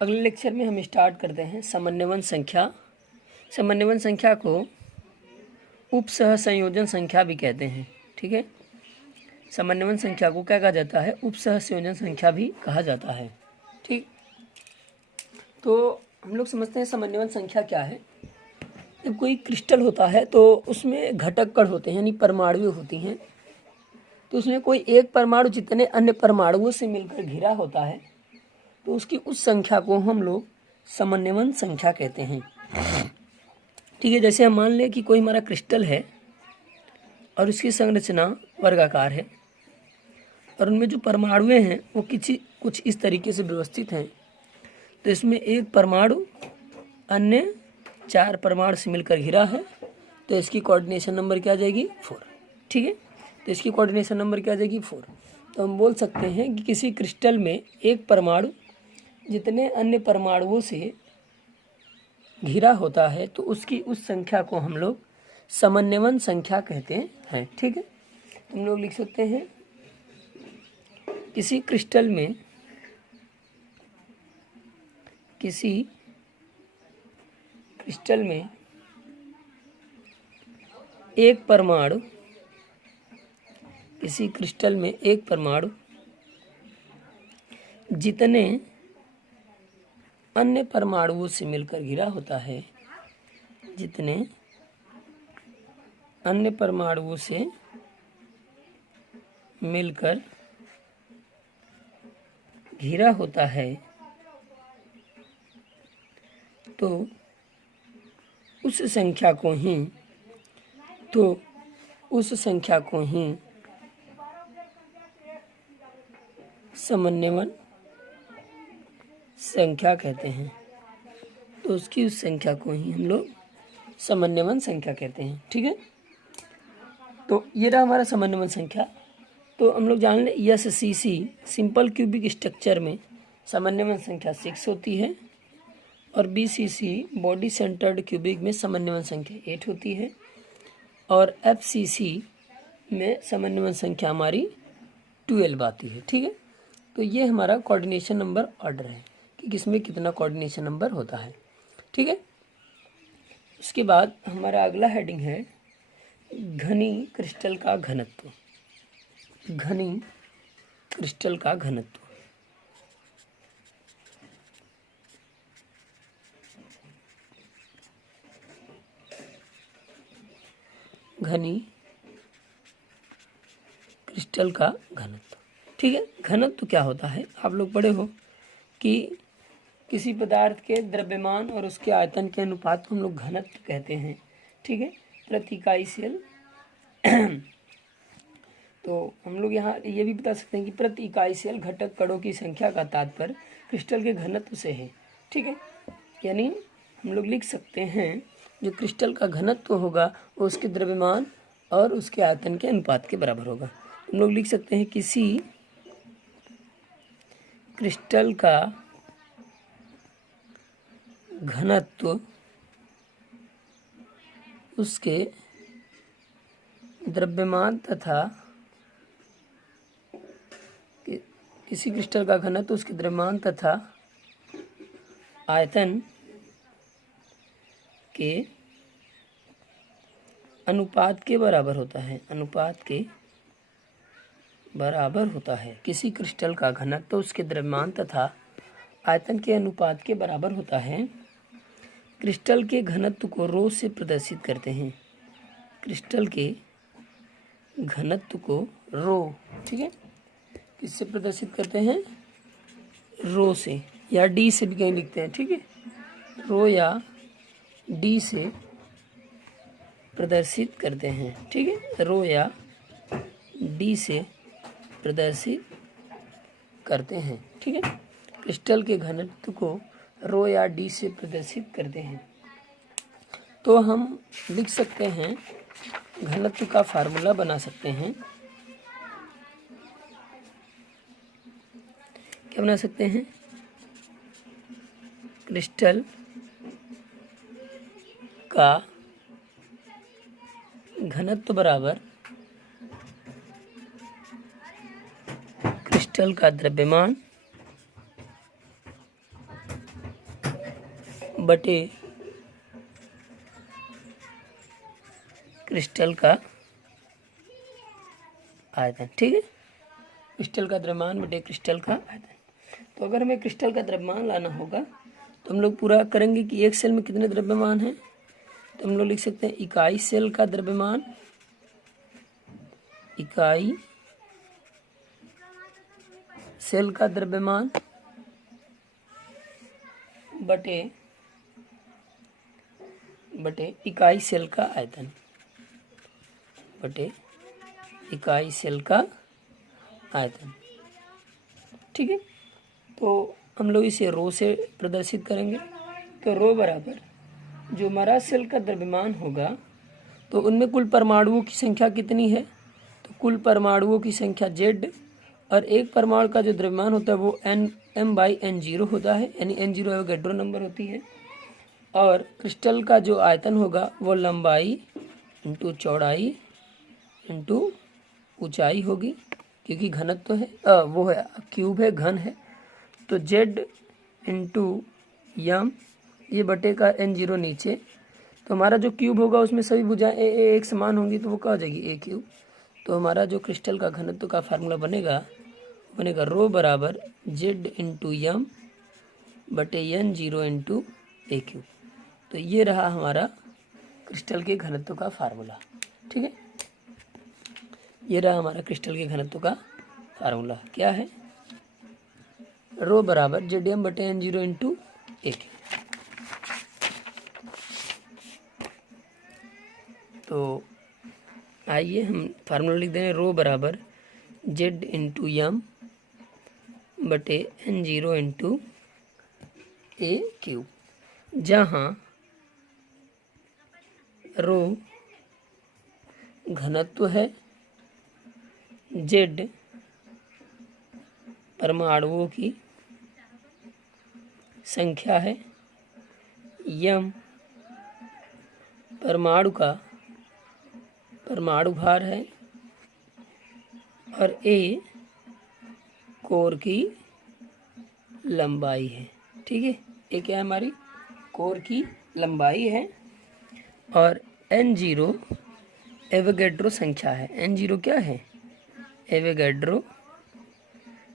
अगले लेक्चर में हम स्टार्ट करते हैं समन्वयन संख्या। समन्वयन संख्या को उप सह संयोजन संख्या भी कहते हैं। ठीक है, समन्वयन संख्या को क्या कहा जाता है? उप सह संयोजन संख्या भी कहा जाता है। ठीक, तो हम लोग समझते हैं समन्वयन संख्या क्या है। जब कोई क्रिस्टल होता है तो उसमें घटक कण होते हैं, यानी परमाणु होती हैं। तो उसमें कोई एक परमाणु जितने अन्य परमाणुओं से मिलकर घिरा होता है, तो उसकी उस संख्या को हम लोग समन्वयन संख्या कहते हैं। ठीक है, जैसे हम मान लें कि कोई हमारा क्रिस्टल है और उसकी संरचना वर्गाकार है और उनमें जो परमाणुएं हैं वो कुछ इस तरीके से व्यवस्थित हैं। तो इसमें एक परमाणु अन्य 4 परमाणु से मिलकर घिरा है, तो इसकी कोऑर्डिनेशन नंबर क्या आ जाएगी? 4। ठीक है, तो इसकी कोऑर्डिनेशन नंबर क्या आ जाएगी? 4। तो हम बोल सकते हैं कि किसी क्रिस्टल में एक परमाणु जितने अन्य परमाणुओं से घिरा होता है, तो उसकी उस संख्या को हम लोग समन्वयन संख्या कहते हैं। ठीक है, हम लोग लिख सकते हैं किसी क्रिस्टल में एक परमाणु जितने अन्य परमाणुओं से मिलकर घिरा होता है, तो उस संख्या को ही समन्वयन संख्या कहते हैं। तो उसकी उस संख्या को ही हम लोग समन्वयन संख्या कहते हैं। ठीक है, तो ये रहा हमारा समन्वयन संख्या। तो हम लोग जान लें SCC सिंपल क्यूबिक स्ट्रक्चर में समन्वयन संख्या 6 होती है और BCC बॉडी सेंटर्ड क्यूबिक में समन्वयन संख्या 8 होती है और FCC में समन्वयन संख्या हमारी 12 आती है। ठीक है, तो ये हमारा कोऑर्डिनेशन नंबर ऑर्डर है कि किसमें कितना कोऑर्डिनेशन नंबर होता है। ठीक है, उसके बाद हमारा अगला हेडिंग है घनी क्रिस्टल का घनत्व। घनी क्रिस्टल का घनत्व। घनी क्रिस्टल का घनत्व। ठीक है, घनत्व क्या होता है? आप लोग पढ़े हो कि किसी पदार्थ के द्रव्यमान और उसके आयतन के अनुपात को हम लोग घनत्व कहते हैं। ठीक है, प्रति इकाई सेल। तो हम लोग यहाँ ये भी बता सकते हैं कि प्रति इकाई सेल घटक कणों की संख्या का तात्पर्य क्रिस्टल के घनत्व से है। ठीक है, यानी हम लोग लिख सकते हैं जो क्रिस्टल का घनत्व होगा वो उसके द्रव्यमान और उसके आयतन के अनुपात के बराबर होगा। हम लोग लिख सकते हैं किसी क्रिस्टल का घनत्व उसके द्रव्यमान तथा किसी क्रिस्टल का घनत्व उसके द्रव्यमान तथा आयतन के अनुपात के बराबर होता है। किसी क्रिस्टल का घनत्व उसके द्रव्यमान तथा आयतन के अनुपात के बराबर होता है। क्रिस्टल के घनत्व को रो से प्रदर्शित करते हैं। क्रिस्टल के घनत्व को रो, ठीक है, किससे प्रदर्शित करते हैं? रो से या डी से भी कहीं लिखते हैं। ठीक है, रो या डी से प्रदर्शित करते हैं। ठीक है, रो या डी से प्रदर्शित करते हैं। ठीक है, क्रिस्टल के घनत्व को रो या डी से प्रदर्शित करते हैं। तो हम लिख सकते हैं, घनत्व का फार्मूला बना सकते हैं। क्या बना सकते हैं? क्रिस्टल का घनत्व बराबर क्रिस्टल का द्रव्यमान बटे क्रिस्टल का आयतन। ठीक है, क्रिस्टल का द्रव्यमान बटे क्रिस्टल का आयतन। तो अगर हमें क्रिस्टल का द्रव्यमान लाना होगा तो हम लोग पूरा करेंगे कि एक सेल में कितने द्रव्यमान हैं। तो हम लोग लिख सकते हैं इकाई सेल का द्रव्यमान, इकाई सेल का द्रव्यमान बटे इकाई सेल का आयतन, बटे इकाई सेल का आयतन। ठीक है, तो हम लोग इसे रो से प्रदर्शित करेंगे। तो रो बराबर जो हमारा सेल का द्रव्यमान होगा तो उनमें कुल परमाणुओं की संख्या कितनी है, तो कुल परमाणुओं की संख्या Z, और एक परमाणु का जो द्रव्यमान होता है वो m/n0 होता है, यानी n0 एवोगैड्रो नंबर होती है। और क्रिस्टल का जो आयतन होगा वो लंबाई इंटू चौड़ाई इंटू ऊंचाई होगी, क्योंकि घनत्व है वो है क्यूब है, घन है। तो Z इंटू यम, ये बटे का n0 नीचे, तो हमारा जो क्यूब होगा उसमें सभी भुजाएं एक समान होंगी, तो वो क्या हो जाएगी a क्यूब। तो हमारा जो क्रिस्टल का घनत्व का फार्मूला बनेगा रो बराबर Z इंटू यम बटे n0 इंटू a क्यूब। तो ये रहा हमारा क्रिस्टल के घनत्व का फार्मूला। ठीक है, ये रहा हमारा क्रिस्टल के घनत्व का फार्मूला। क्या है, रो बराबर ZM बटे n0 इंटू a क्यूब। तो आइए हम फार्मूला लिख दें, रो बराबर Z इंटू यम बटे n0 इंटू a क्यूब, जहाँ रो घनत्व है, Z परमाणुओं की संख्या है, यम परमाणु का परमाणु भार है, और a कोर की लंबाई है। ठीक है, ये क्या है, हमारी कोर की लंबाई है। और n0 एवोगैड्रो संख्या है। n0 क्या है, एवोगैड्रो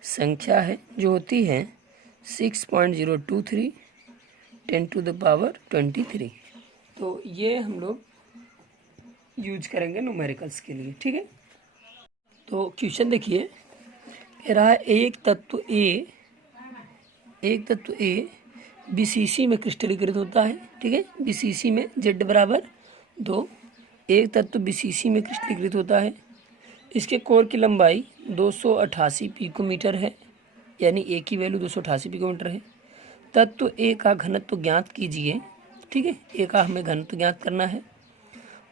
संख्या है, जो होती है 6.023 10⁻23। तो ये हम लोग यूज करेंगे न्यूमेरिकल्स के लिए। ठीक है, तो क्वेश्चन देखिए, कह रहा है एक तत्व A BCC में क्रिस्टलीकृत होता है। ठीक है, BCC में Z बराबर 2, एक तत्व BCC में क्रिस्टलीकृत होता है। इसके कोर की लंबाई 288 पिकोमीटर है, यानी A की वैल्यू 288 पिकोमीटर है। तत्व A का घनत्व ज्ञात कीजिए। ठीक है, A का हमें घनत्व ज्ञात करना है।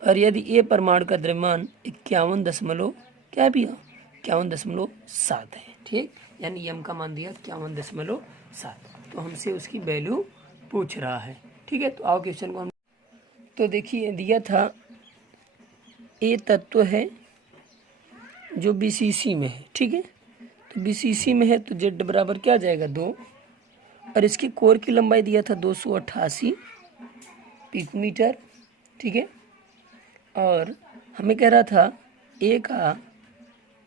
और यदि A परमाणु का द्रव्यमान 51.7 है। ठीक, यानी यम का मान दिया 51.7, तो हमसे उसकी वैल्यू पूछ रहा है। ठीक है, तो आओ क्वेश्चन को हम, तो देखिए दिया था A तत्व है जो BCC में है। ठीक है, तो BCC में है तो Z बराबर क्या आ जाएगा 2, और इसकी कोर की लंबाई दिया था 288 पिकोमीटर। ठीक है, और हमें कह रहा था A का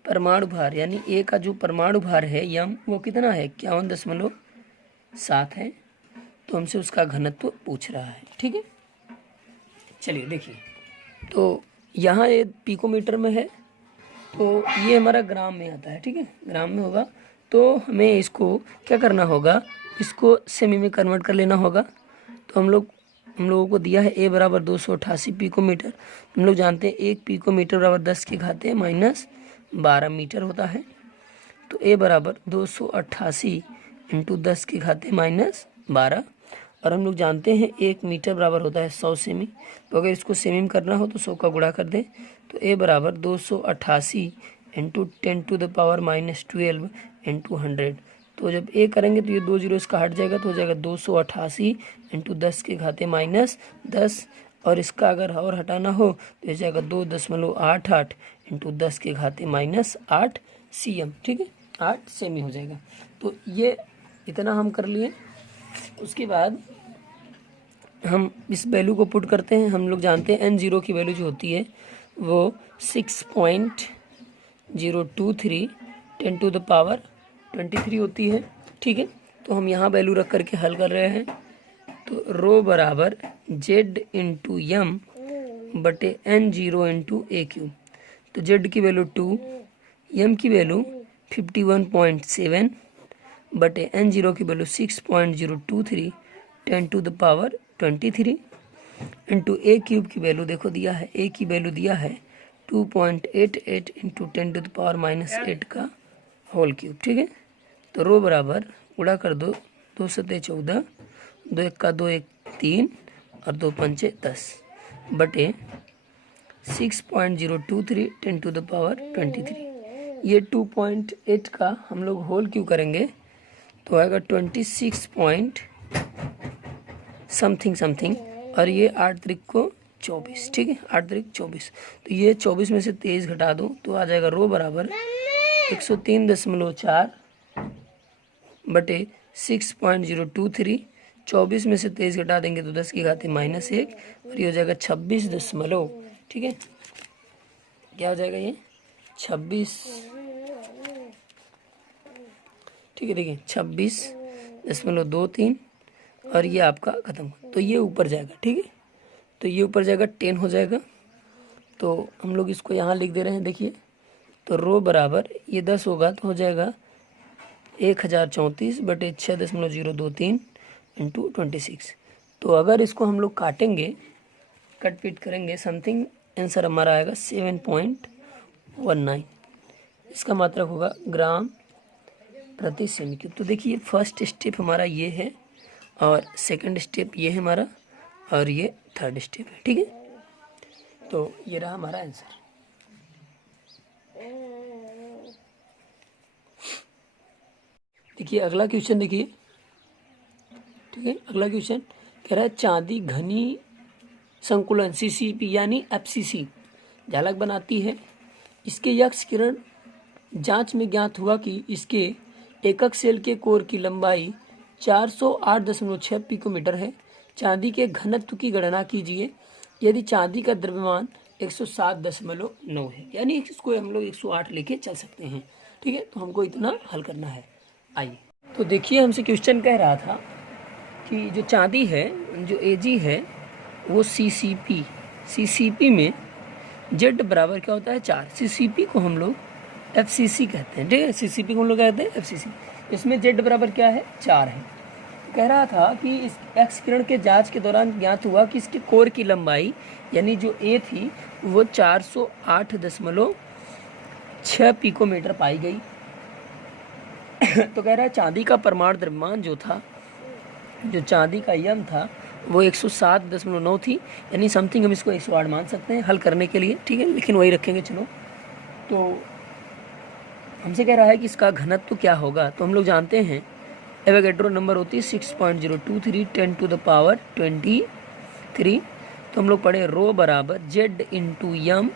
परमाणु भार, यानी A का जो परमाणु भार है यम, वो कितना है 51.7 है। तो हमसे उसका घनत्व पूछ रहा है। ठीक है, चलिए देखिए, तो यहाँ ये पिकोमीटर में है, तो ये हमारा ग्राम में आता है। ठीक है, ग्राम में होगा, तो हमें इसको क्या करना होगा, इसको सेमी में कन्वर्ट कर लेना होगा। तो हम लोगों को दिया है A बराबर 288 पिकोमीटर। हम लोग जानते हैं 1 पिकोमीटर बराबर 10 की घात -12 मीटर होता है। तो A बराबर 288 इंटू 10 की घात -12, और हम लोग जानते हैं 1 मीटर बराबर होता है 100 सेमी। तो अगर इसको सेमी में करना हो तो 100 का गुणा कर दें, तो A बराबर 288 इंटू 10⁻12 इंटू 100। तो जब A करेंगे तो ये 2 जीरो इसका हट जाएगा, तो हो जाएगा 288 इंटू 10 की घाते -10, और इसका अगर और हटाना हो तो हो जाएगा 2.88 इंटू 10 की घाते -8 cm। ठीक है, 8 सेमी हो जाएगा। तो ये इतना हम कर लिए। उसके बाद हम इस वैल्यू को पुट करते हैं। हम लोग जानते हैं n0 की वैल्यू जो होती है वो 6.023 10⁻23 होती है। ठीक है, तो हम यहाँ वैल्यू रख करके हल कर रहे हैं। तो रो बराबर z इंटू यम बटे n0 इंटू ए क्यूब। तो z की वैल्यू 2, यम की वैल्यू 51.7 बटे n0 की वैल्यू 6.023 10⁻23 इंटू ए क्यूब की वैल्यू देखो दिया है, ए की वैल्यू दिया है 2.88 इंटू 10⁻8 का होल क्यूब। ठीक है, तो रो बराबर गुणा कर दो, 2 सत्ते 14, 2 एक का 2 एक 3 और 2 पंचे 10 बटे 6.023 10⁻23। ये 2.8 का हम लोग होल क्यूब करेंगे तो आएगा 26 पॉइंट समथिंग और ये 8 त्रिक को 24। ठीक है, 8 त्रिक 24। तो ये 24 में से 23 घटा दो तो आ जाएगा रो बराबर 103.4 बटे 6.023। 24 में से 23 घटा देंगे तो 10 की घाती -1 और ये हो जाएगा 26 दशमलव। ठीक है, क्या हो जाएगा ये 26। ठीक है, देखिए 26.23 और ये आपका खत्म। तो ये ऊपर जाएगा। ठीक है, तो ये ऊपर जाएगा 10 हो जाएगा। तो हम लोग इसको यहाँ लिख दे रहे हैं। देखिए तो रो बराबर ये 10 होगा तो हो जाएगा 1034 बटे 6.023 इंटू 26। तो अगर इसको हम लोग काटेंगे, कट पीट करेंगे समथिंग, आंसर हमारा आएगा 7.19। इसका मात्रक होगा ग्राम प्रति सेमी क्यूब। तो देखिए फर्स्ट स्टेप हमारा ये है और सेकंड स्टेप ये है हमारा और ये थर्ड स्टेप है। ठीक है, तो ये रहा हमारा आंसर। देखिए अगला क्वेश्चन देखिए। ठीक है, अगला क्वेश्चन कह रहा है चांदी घनी संकुलन CCP यानी FCC जालक बनाती है। इसके यक्ष किरण जांच में ज्ञात हुआ कि इसके एकक सेल के कोर की लंबाई 408.6 पिकोमीटर है। चांदी के घनत्व की गणना कीजिए यदि चांदी का द्रव्यमान 107.9 है। यानी इसको हम लोग 108 लेके चल सकते हैं। ठीक है, तो हमको इतना हल करना है। आइए तो देखिए, हमसे क्वेश्चन कह रहा था कि जो चांदी है, जो Ag है वो CCP में Z बराबर क्या होता है 4। CCP को हम लोग FCC कहते हैं। ठीक है, CCP को हम लोग कहते हैं FCC। इसमें Z बराबर क्या है 4 है। कह रहा था कि इस एक्स किरण के जांच के दौरान ज्ञात हुआ कि इसके कोर की लंबाई यानी जो A थी वो 408.6 पिकोमीटर पाई गई। तो कह रहा है चांदी का परमाणु द्रव्यमान जो था, जो चांदी का यम था वो 107.9 थी। यानी समथिंग हम इसको 108 मान सकते हैं हल करने के लिए। ठीक है, लेकिन वही रखेंगे। चलो, तो हमसे कह रहा है कि इसका घनत्व क्या होगा। तो हम लोग जानते हैं एवोगैड्रो नंबर होती है 6.023 10⁻23। तो हम लोग पढ़े रो बराबर Z इंटू यम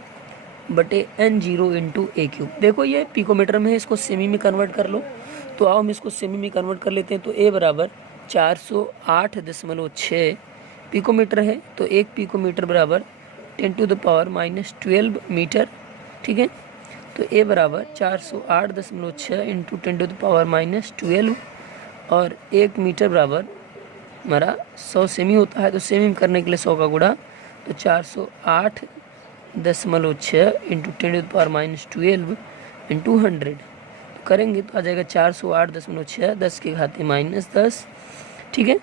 बटे n0 इंटू ए क्यूब। देखो ये पिकोमीटर में है, इसको सेमी में कन्वर्ट कर लो। तो आओ हम इसको सेमी में कन्वर्ट कर लेते हैं। तो A बराबर 408.6 पिकोमीटर है। तो 1 पिकोमीटर बराबर 10⁻−12 मीटर। ठीक है, तो A बराबर 408.6 इंटू 10⁻−12 और 1 मीटर बराबर हमारा 100 सेमी होता है। तो सेमी करने के लिए 100 का गुणा, तो 408.6 इंटू 10⁻−12 इंटू 100 तो करेंगे तो आ जाएगा 408.6 10 की घाती -10। ठीक है,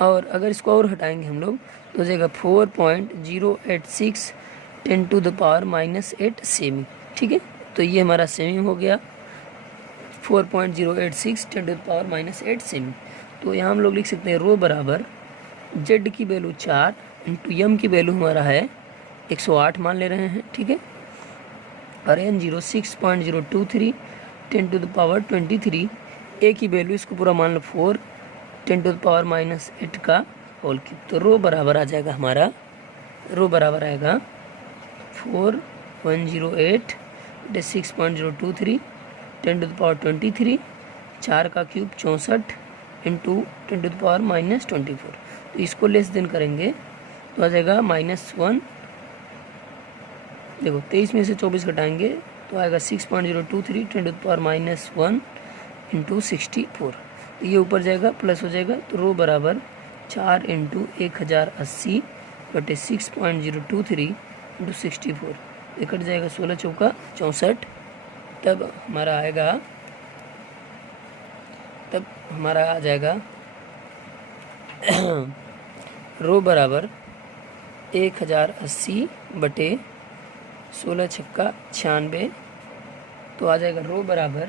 और अगर इसको और हटाएंगे हम लोग तो हो जाएगा 4.086 10⁻−8 सेमी। ठीक है, तो ये हमारा सेमी हो गया 4.086 10⁻−8 सेमी। तो यहाँ हम लोग लिख सकते हैं रो बराबर Z की वैल्यू 4 इंटू यम की वैल्यू हमारा है 108 मान ले रहे हैं। ठीक है, और n0 6.023 10⁻23 ए की वैल्यू इसको पूरा मान लो 4 10⁻−8 का होल क्यूब। तो रो बराबर आ जाएगा हमारा, रो बराबर आएगा 4108 6.023 10⁻23 4 का क्यूब 64 इंटू 10⁻24। तो इसको लेस देन करेंगे तो आ जाएगा -1। देखो 23 में से 24 घटाएंगे तो आएगा 6.023 10⁻⁻1 इंटू 64। तो ये ऊपर जाएगा प्लस हो जाएगा, तो रो बराबर 4 इंटू 1080 बटे 6.023 इंटू 64। ये कट जाएगा 16 चौका 64। तब हमारा आ जाएगा रो बराबर 1080 बटे 16 छक्का 96। तो आ जाएगा रो बराबर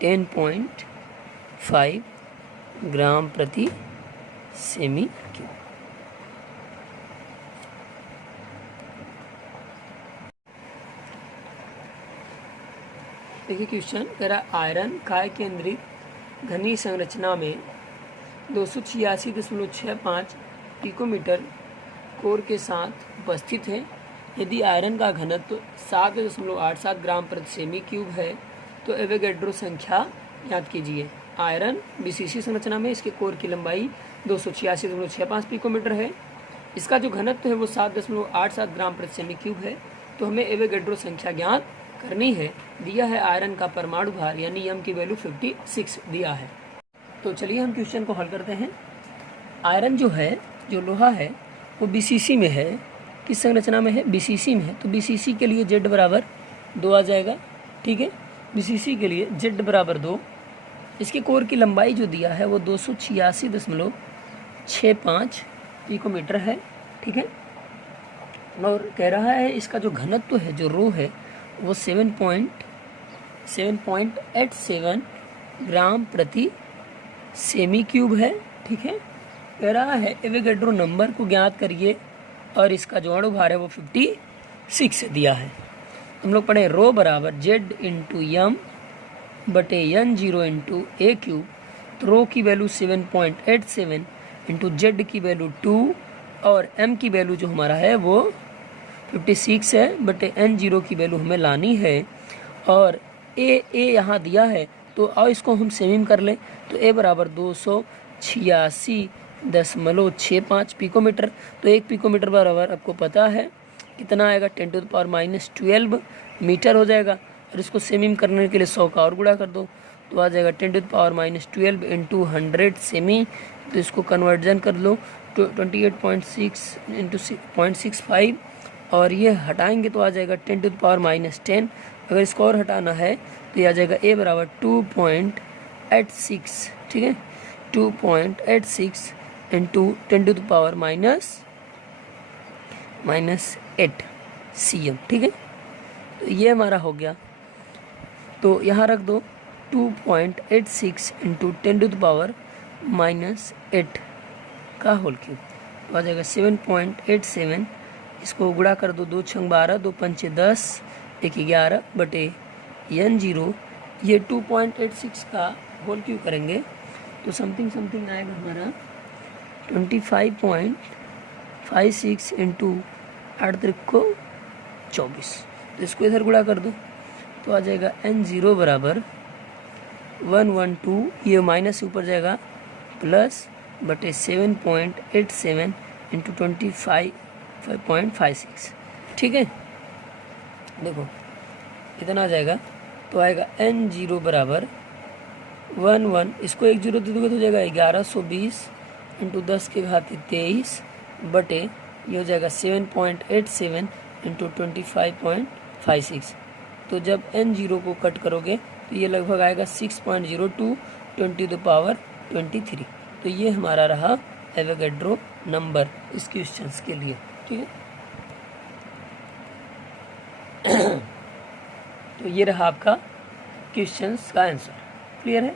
10.5 ग्राम प्रति सेमी क्यूब। देखिए क्वेश्चन कह रहा आयरन काय केंद्रित घनी संरचना में 286.65 पिकोमीटर कोर के साथ उपस्थित है। यदि आयरन का घनत्व 7.87 ग्राम प्रति सेमी क्यूब है तो एवोगैड्रो संख्या याद कीजिए। आयरन बीसीसी संरचना में इसके कोर की लंबाई 286.65 पिकोमीटर है। इसका जो घनत्व है वो 7.87 ग्राम प्रति सेमी क्यूब है। तो हमें एवोगैड्रो संख्या ज्ञात करनी है। दिया है आयरन का परमाणु भार यानी m की वैल्यू 56 दिया है। तो चलिए हम क्वेश्चन को हल करते हैं। आयरन जो है, जो लोहा है, वो बीसीसी में है। किस संरचना में है? बीसीसी में है। तो बीसीसी के लिए Z बराबर 2 आ जाएगा। ठीक है, बीसीसी के लिए Z बराबर 2। इसके कोर की लंबाई जो दिया है वो 286.65 पिकोमीटर है। ठीक है, और कह रहा है इसका जो घनत्व है, जो रो है, वो 7.87 ग्राम प्रति सेमी क्यूब है। ठीक है, कह रहा है एवोगैड्रो नंबर को ज्ञात करिए और इसका जो अणु भार है वो 56 दिया है। हम लोग पढ़े रो बराबर Z इंटू एम बटे N0 इंटू ए क्यूब। तो रो की वैल्यू 7.87 इंटू Z की वैल्यू 2 और M की वैल्यू जो हमारा है वो 56 है बटे N0 की वैल्यू हमें लानी है। और ए यहाँ दिया है तो आओ इसको हम सेमी में कर लें। तो ए बराबर 286.65 पिकोमीटर। तो 1 पिकोमीटर बराबर आपको पता है कितना आएगा, 10⁻⁻12 मीटर हो जाएगा। और इसको सेमी में करने के लिए 100 का और गुणा कर दो तो आ जाएगा 10⁻12 इंटू 100 सेमी। तो इसको कन्वर्जन कर लो तो 28.6 इंटू 0.65 और ये हटाएंगे तो आ जाएगा 10⁻10। अगर इसको और हटाना है तो ये आ जाएगा ए बराबर 2.86। ठीक है, 2.86 इंटू 10⁻⁻8 cm। ठीक है, तो ये हमारा हो गया। तो यहाँ रख दो 2.86 इंटू 10⁻⁻8 का होल क्यूब। तो आ जाएगा 7.87। इसको गुणा कर दो, 2 छंग 12, 2 पंचे 10, 1 11 बटे N0। ये 2.86 का होल क्यूब करेंगे तो समथिंग आएगा हमारा 25.56 इंटू 8 को 24। तो इसको इधर गुणा कर दो तो आ जाएगा N0 बराबर 112, ये माइनस ऊपर जाएगा प्लस बटे 7.87 इंटू 25.56। ठीक है, देखो कितना आ जाएगा। तो आएगा N0 बराबर 11, इसको 1 0 दे दोगे तो हो जाएगा 1120 इंटू 10 के घात 23 बटे ये हो जाएगा 7.87 इंटू 25.56। तो जब N0 को कट करोगे तो ये लगभग आएगा 6.02 10⁻23। तो ये हमारा रहा एवोगैड्रो नंबर इस क्वेश्चंस के लिए। ठीक है, तो ये रहा आपका क्वेश्चंस का आंसर। क्लियर है?